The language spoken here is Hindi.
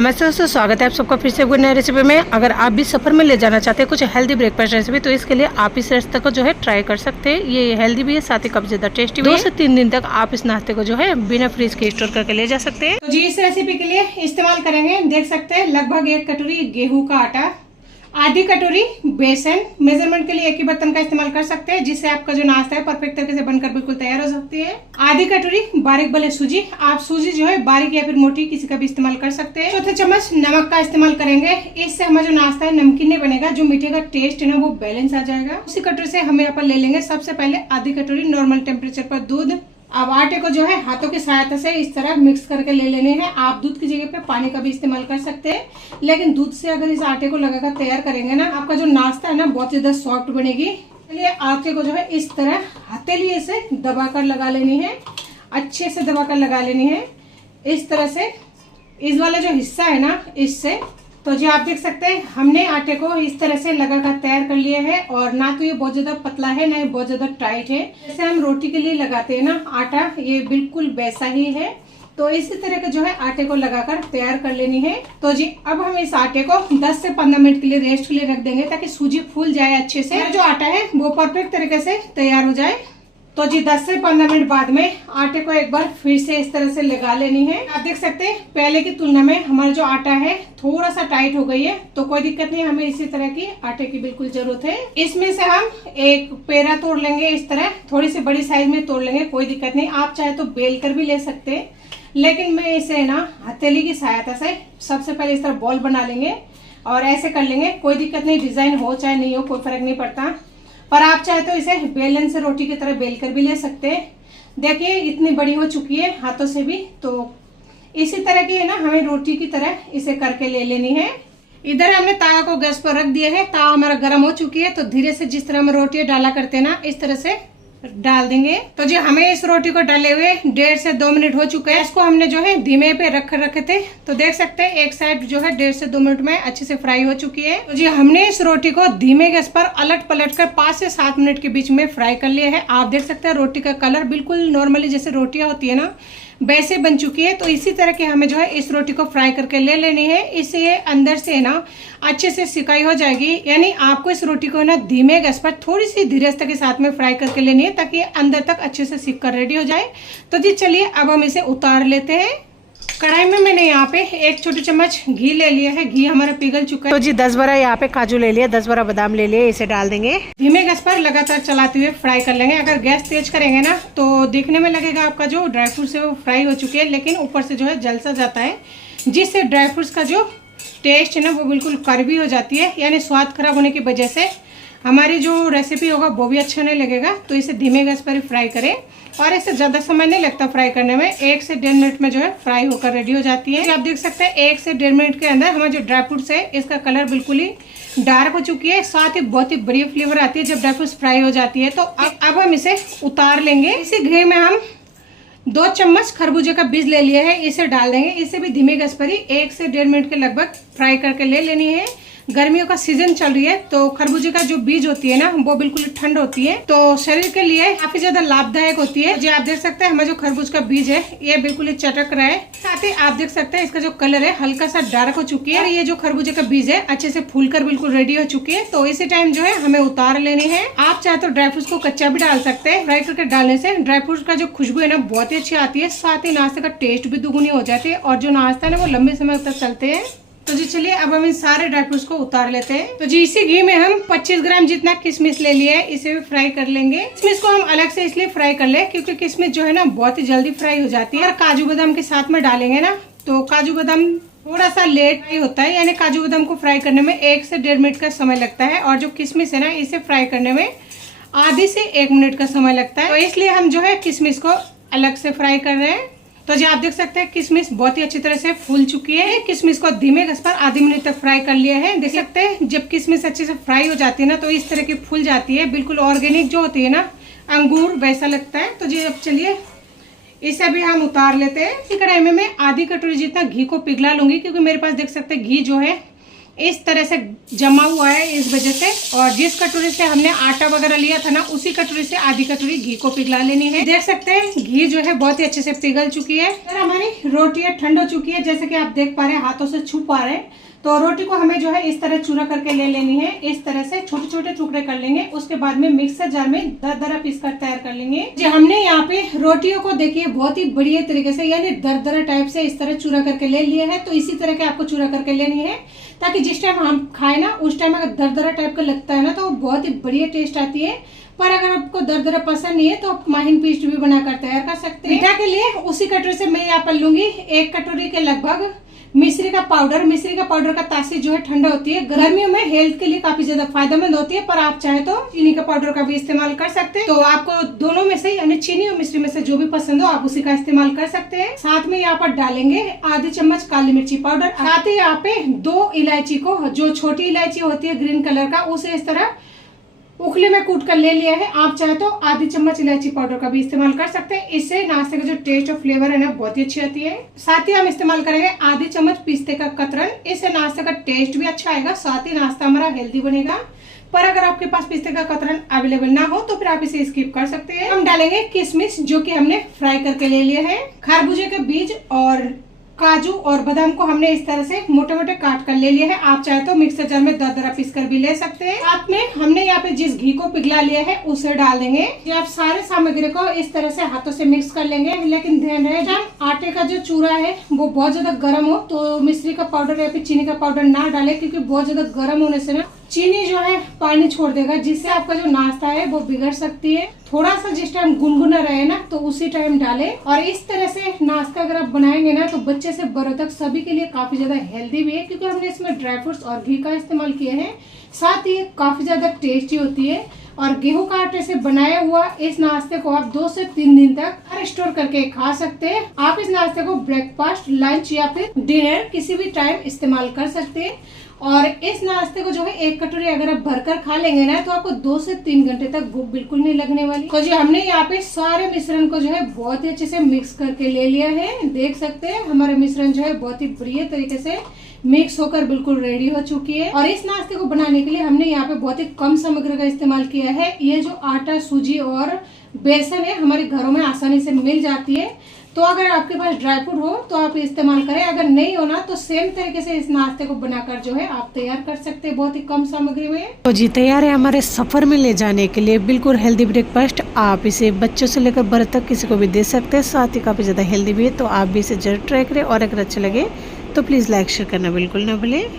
नमस्ते दोस्तों, स्वागत है आप सबका फिर से एक नई रेसिपी में। अगर आप भी सफ़र में ले जाना चाहते हैं कुछ हेल्दी ब्रेकफास्ट रेसिपी, तो इसके लिए आप इस रास्ते को जो है ट्राई कर सकते हैं। ये हेल्दी भी है, साथ ही काफी ज़्यादा टेस्टी भी है। 2 से 3 दिन तक आप इस नाश्ते को जो है बिना फ्रीज के स्टोर करके ले जा सकते हैं। तो जी इस रेसिपी के लिए इस्तेमाल करेंगे, देख सकते हैं, लगभग 1 कटोरी गेहूं का आटा, आधी कटोरी बेसन। मेजरमेंट के लिए एक ही बर्तन का इस्तेमाल कर सकते हैं, जिससे आपका जो नाश्ता है परफेक्ट तरीके से बनकर बिल्कुल तैयार हो सकती है। आधी कटोरी बारीक बले सूजी, आप सूजी जो है बारीक या फिर मोटी किसी का भी इस्तेमाल कर सकते हैं। चौथे चम्मच नमक का इस्तेमाल करेंगे, इससे हमारा जो नाश्ता है नमकीन नहीं बनेगा, जो मीठे का टेस्ट है ना वो बैलेंस आ जाएगा। उसी कटोरी से हम यहाँ पर ले लेंगे सबसे पहले आधी कटोरी नॉर्मल टेम्परेचर पर दूध। अब आटे को जो है हाथों की सहायता से इस तरह मिक्स करके ले लेने हैं। आप दूध की जगह पे पानी का भी इस्तेमाल कर सकते हैं, लेकिन दूध से अगर इस आटे को लगाकर तैयार करेंगे ना, आपका जो नाश्ता है ना बहुत ज्यादा सॉफ्ट बनेगी। चलिए आटे को जो है इस तरह हथेली से दबाकर लगा लेनी है, अच्छे से दबाकर लगा लेनी है इस तरह से। इस वाला जो हिस्सा है ना इससे, तो जी आप देख सकते हैं हमने आटे को इस तरह से लगाकर तैयार कर लिया है। और ना तो ये बहुत ज्यादा पतला है ना ये बहुत ज्यादा टाइट है। जैसे हम रोटी के लिए लगाते हैं ना आटा, ये बिल्कुल वैसा ही है। तो इसी तरह के जो है आटे को लगाकर तैयार कर लेनी है। तो जी अब हम इस आटे को 10 से 15 मिनट के लिए रेस्ट के लिए रख देंगे, ताकि सूजी फूल जाए अच्छे से, जो आटा है वो परफेक्ट तरीके से तैयार हो जाए। तो जी 10 से 15 मिनट बाद में आटे को एक बार फिर से इस तरह से लगा लेनी है। आप देख सकते हैं पहले की तुलना में हमारा जो आटा है थोड़ा सा टाइट हो गई है, तो कोई दिक्कत नहीं, हमें इसी तरह की आटे की बिल्कुल जरूरत है। इसमें से हम एक पेड़ा तोड़ लेंगे, इस तरह थोड़ी सी बड़ी साइज में तोड़ लेंगे, कोई दिक्कत नहीं। आप चाहे तो बेल कर भी ले सकते हैं, लेकिन मैं इसे ना हथेली की सहायता से सबसे पहले इस तरह बॉल बना लेंगे और ऐसे कर लेंगे। कोई दिक्कत नहीं, डिजाइन हो चाहे नहीं हो कोई फर्क नहीं पड़ता। पर आप चाहे तो इसे बेलन से रोटी की तरह बेल कर भी ले सकते हैं। देखिए इतनी बड़ी हो चुकी है हाथों से भी, तो इसी तरह की है ना हमें रोटी की तरह इसे करके ले लेनी है। इधर हमने तावा को गैस पर रख दिया है, तावा हमारा गर्म हो चुकी है। तो धीरे से जिस तरह हम रोटी डाला करते हैं ना, इस तरह से डाल देंगे। तो जी हमें इस रोटी को डाले हुए 1.5 से 2 मिनट हो चुके हैं। इसको हमने जो है धीमे पे रखे थे, तो देख सकते हैं एक साइड जो है 1.5 से 2 मिनट में अच्छे से फ्राई हो चुकी है। तो जी हमने इस रोटी को धीमे गैस पर अलट पलट कर 5 से 7 मिनट के बीच में फ्राई कर लिया है। आप देख सकते हैं रोटी का कलर बिल्कुल नॉर्मली जैसे रोटियां होती है ना वैसे बन चुकी है। तो इसी तरह के हमें जो है इस रोटी को फ्राई करके ले लेनी है, इससे ये अंदर से ना अच्छे से सिकाई हो जाएगी। यानी आपको इस रोटी को ना धीमे गैस पर थोड़ी सी धीरजता के साथ में फ्राई करके लेनी है, ताकि अंदर तक अच्छे से सिक कर रेडी हो जाए। तो जी चलिए अब हम इसे उतार लेते हैं। कढ़ाई में मैंने यहाँ पे 1 छोटी चम्मच घी ले लिया है, घी हमारा पिघल चुका है। तो जी 10-12 यहाँ पे काजू ले लिया, 10-12 बादाम ले लिए, इसे डाल देंगे। धीमे गैस पर लगातार चलाते हुए फ्राई कर लेंगे। अगर गैस तेज करेंगे ना तो दिखने में लगेगा आपका जो ड्राई फ्रूट्स है वो फ्राई हो चुके हैं, लेकिन ऊपर से जो है जल सा जाता है, जिससे ड्राई फ्रूट्स का जो टेस्ट है ना वो बिल्कुल कड़वी हो जाती है। यानी स्वाद खराब होने की वजह से हमारी जो रेसिपी होगा वो भी अच्छा नहीं लगेगा। तो इसे धीमे गैस पर ही फ्राई करें, और इससे ज़्यादा समय नहीं लगता फ्राई करने में, 1 से 1.5 मिनट में जो है फ्राई होकर रेडी हो जाती है। आप देख सकते हैं 1 से 1.5 मिनट के अंदर हमारा जो ड्राई फ्रूट्स है इसका कलर बिल्कुल ही डार्क हो चुकी है, साथ ही बहुत ही बढ़िया फ्लेवर आती है जब ड्राई फ्रूट्स फ्राई हो जाती है। तो अब हम इसे उतार लेंगे। इसी घी में हम 2 चम्मच खरबूजे का बीज ले लिया है, इसे डाल देंगे। इसे भी धीमे गैस पर ही 1 से 1.5 मिनट के लगभग फ्राई करके ले लेनी है। गर्मियों का सीजन चल रही है, तो खरबूजे का जो बीज होती है ना वो बिल्कुल ठंड होती है, तो शरीर के लिए काफी ज्यादा लाभदायक होती है। जी आप देख सकते हैं हमारा जो खरबूज का बीज है ये बिल्कुल ही चटक रहा है। साथ ही आप देख सकते हैं इसका जो कलर है हल्का सा डार्क हो चुकी है, और ये जो खरबूजे का बीज है अच्छे से फूलकर बिल्कुल रेडी हो चुकी है। तो इसी टाइम जो है हमें उतार लेनी है। आप चाहे तो ड्राई फ्रूट्स को कच्चा भी डाल सकते हैं। फ्राई करके डालने से ड्राई फ्रूट्स का जो खुशबू है ना बहुत ही अच्छी आती है, साथ ही नाश्ते का टेस्ट भी दुगुनी हो जाती है, और जो नाश्ता है ना वो लंबे समय तक चलते हैं। तो जी चलिए अब हम इन सारे ड्राई फ्रूट्स को उतार लेते हैं। तो जी इसी घी में हम 25 ग्राम जितना किशमिश ले लिया है, इसे भी फ्राई कर लेंगे। किशमिश को हम अलग से इसलिए फ्राई कर ले क्योंकि किशमिश जो है ना बहुत ही जल्दी फ्राई हो जाती है, और काजू बादाम के साथ में डालेंगे ना तो काजू बादाम थोड़ा सा लेट फ्राई होता है। यानी काजू बादाम को फ्राई करने में 1 से 1.5 मिनट का समय लगता है, और जो किशमिश है ना इसे फ्राई करने में आधे से 1 मिनट का समय लगता है। तो इसलिए हम जो है किशमिश को अलग से फ्राई कर रहे हैं। तो जी आप देख सकते हैं किशमिश बहुत ही अच्छी तरह से फूल चुकी है। किशमिश को धीमे गैस पर आधे मिनट तक फ्राई कर लिया है। देख सकते हैं जब किशमिश अच्छे से फ्राई हो जाती है ना तो इस तरह की फूल जाती है, बिल्कुल ऑर्गेनिक जो होती है ना अंगूर वैसा लगता है। तो जी अब चलिए इसे भी हम उतार लेते हैं। इसी कढ़ाई में मैं आधी कटोरी जितना घी को पिघला लूंगी, क्योंकि मेरे पास देख सकते हैं घी जो है इस तरह से जमा हुआ है इस वजह से। और जिस कटोरी से हमने आटा वगैरह लिया था ना, उसी कटोरी से आधी कटोरी घी को पिघला लेनी है। देख सकते हैं घी जो है बहुत ही अच्छे से पिघल चुकी है। हमारी रोटियां ठंड हो चुकी है, जैसे कि आप देख पा रहे हैं, हाथों से छू पा रहे हैं। तो रोटी को हमें जो है इस तरह चूरा करके ले लेनी है। इस तरह से छोटे छोटे टुकड़े कर लेंगे। उसके बाद में मिक्सर जार में दरदरा पीस कर तैयार कर लेंगे। जी हमने यहाँ पे रोटियों को देखिए बहुत ही बढ़िया तरीके से, यानी दरदरा टाइप से इस तरह चूरा करके ले लिया है। तो इसी तरह के आपको चूरा करके लेनी है, ताकि जिस टाइम हम खाए ना, उस टाइम अगर दरदरा टाइप का लगता है ना, तो बहुत ही बढ़िया टेस्ट आती है। पर अगर आपको दरदरा पसंद नहीं है तो आप महीन पेस्ट भी बनाकर तैयार कर सकते हैं। मीठा के लिए उसी कटोरी से मैं यहाँ पर लूंगी 1 कटोरी के लगभग मिश्री का पाउडर। मिश्री का पाउडर का तासीर जो है ठंडा होती है, गर्मियों में हेल्थ के लिए काफी ज्यादा फायदेमंद होती है। पर आप चाहे तो चीनी का पाउडर का भी इस्तेमाल कर सकते हैं। तो आपको दोनों में से, यानी चीनी और मिश्री में से जो भी पसंद हो आप उसी का इस्तेमाल कर सकते हैं। साथ में यहाँ पर डालेंगे आधी चम्मच काली मिर्ची पाउडर। साथ ही यहाँ पे 2 इलायची को, जो छोटी इलायची होती है ग्रीन कलर का, उसे इस तरह उखली में कूट कर ले लिया है। आप चाहे तो आधी चम्मच इलायची पाउडर का भी इस्तेमाल कर सकते हैं। इससे नाश्ते का जो टेस्ट और फ्लेवर है ना, बहुत ही अच्छी आती है। साथ ही हम इस्तेमाल करेंगे आधी चम्मच पिस्ते का कतरन। इससे नाश्ते का टेस्ट भी अच्छा आएगा, साथ ही नाश्ता हमारा हेल्दी बनेगा। पर अगर आपके पास पिस्ते का कतरन अवेलेबल ना हो तो फिर आप इसे स्किप कर सकते हैं। हम डालेंगे किशमिश, जो कि हमने फ्राई करके ले लिया है। खरबूजे के बीज और काजू और बादाम को हमने इस तरह से मोटे मोटे काट कर ले लिया है। आप चाहे तो मिक्सर जार में दरदरा पीस कर भी ले सकते हैं। साथ में हमने यहाँ पे जिस घी को पिघला लिया है उसे डाल देंगे। आप सारे सामग्री को इस तरह से हाथों से मिक्स कर लेंगे। लेकिन ध्यान रहे, जब आटे का जो चूरा है वो बहुत ज्यादा गर्म हो तो मिश्री का पाउडर या फिर चीनी का पाउडर ना डाले, क्योंकि बहुत ज्यादा गर्म होने से ना चीनी जो है पानी छोड़ देगा, जिससे आपका जो नाश्ता है वो बिगड़ सकती है। थोड़ा सा जिस टाइम गुनगुना रहे ना, तो उसी टाइम डालें। और इस तरह से नाश्ता अगर आप बनाएंगे ना, तो बच्चे से बड़ों तक सभी के लिए काफी ज्यादा हेल्दी भी है, क्योंकि हमने इसमें ड्राई फ्रूट्स और घी का इस्तेमाल किया है। साथ ही काफी ज्यादा टेस्टी होती है। और गेहूं का आटे से बनाया हुआ इस नाश्ते को आप 2 से 3 दिन तक स्टोर करके खा सकते हैं। आप इस नाश्ते को ब्रेकफास्ट, लंच या फिर डिनर किसी भी टाइम इस्तेमाल कर सकते हैं। और इस नाश्ते को जो है 1 कटोरी अगर आप भरकर खा लेंगे ना, तो आपको 2 से 3 घंटे तक भूख बिल्कुल नहीं लगने वाली। तो जी हमने यहाँ पे सारे मिश्रण को जो है बहुत ही अच्छे से मिक्स करके ले लिया है। देख सकते हैं हमारे मिश्रण जो है बहुत ही बढ़िया तरीके से मिक्स होकर बिल्कुल रेडी हो चुकी है। और इस नाश्ते को बनाने के लिए हमने यहाँ पे बहुत ही कम सामग्री का इस्तेमाल किया है। ये जो आटा, सूजी और बेसन है हमारे घरों में आसानी से मिल जाती है। तो अगर आपके पास ड्राई फ्रूट हो तो आप इस्तेमाल करें, अगर नहीं हो ना तो सेम तरीके से इस नाश्ते को बनाकर जो है आप तैयार कर सकते हैं बहुत ही कम सामग्री में। तो जी तैयार है हमारे सफर में ले जाने के लिए बिल्कुल हेल्दी ब्रेकफास्ट। आप इसे बच्चों से लेकर बड़े तक किसी को भी दे सकते हैं, साथ ही काफी ज्यादा हेल्दी भी है। तो आप भी इसे जरूर ट्राई करें, और अगर अच्छा लगे तो प्लीज लाइक शेयर करना बिल्कुल ना भूलें।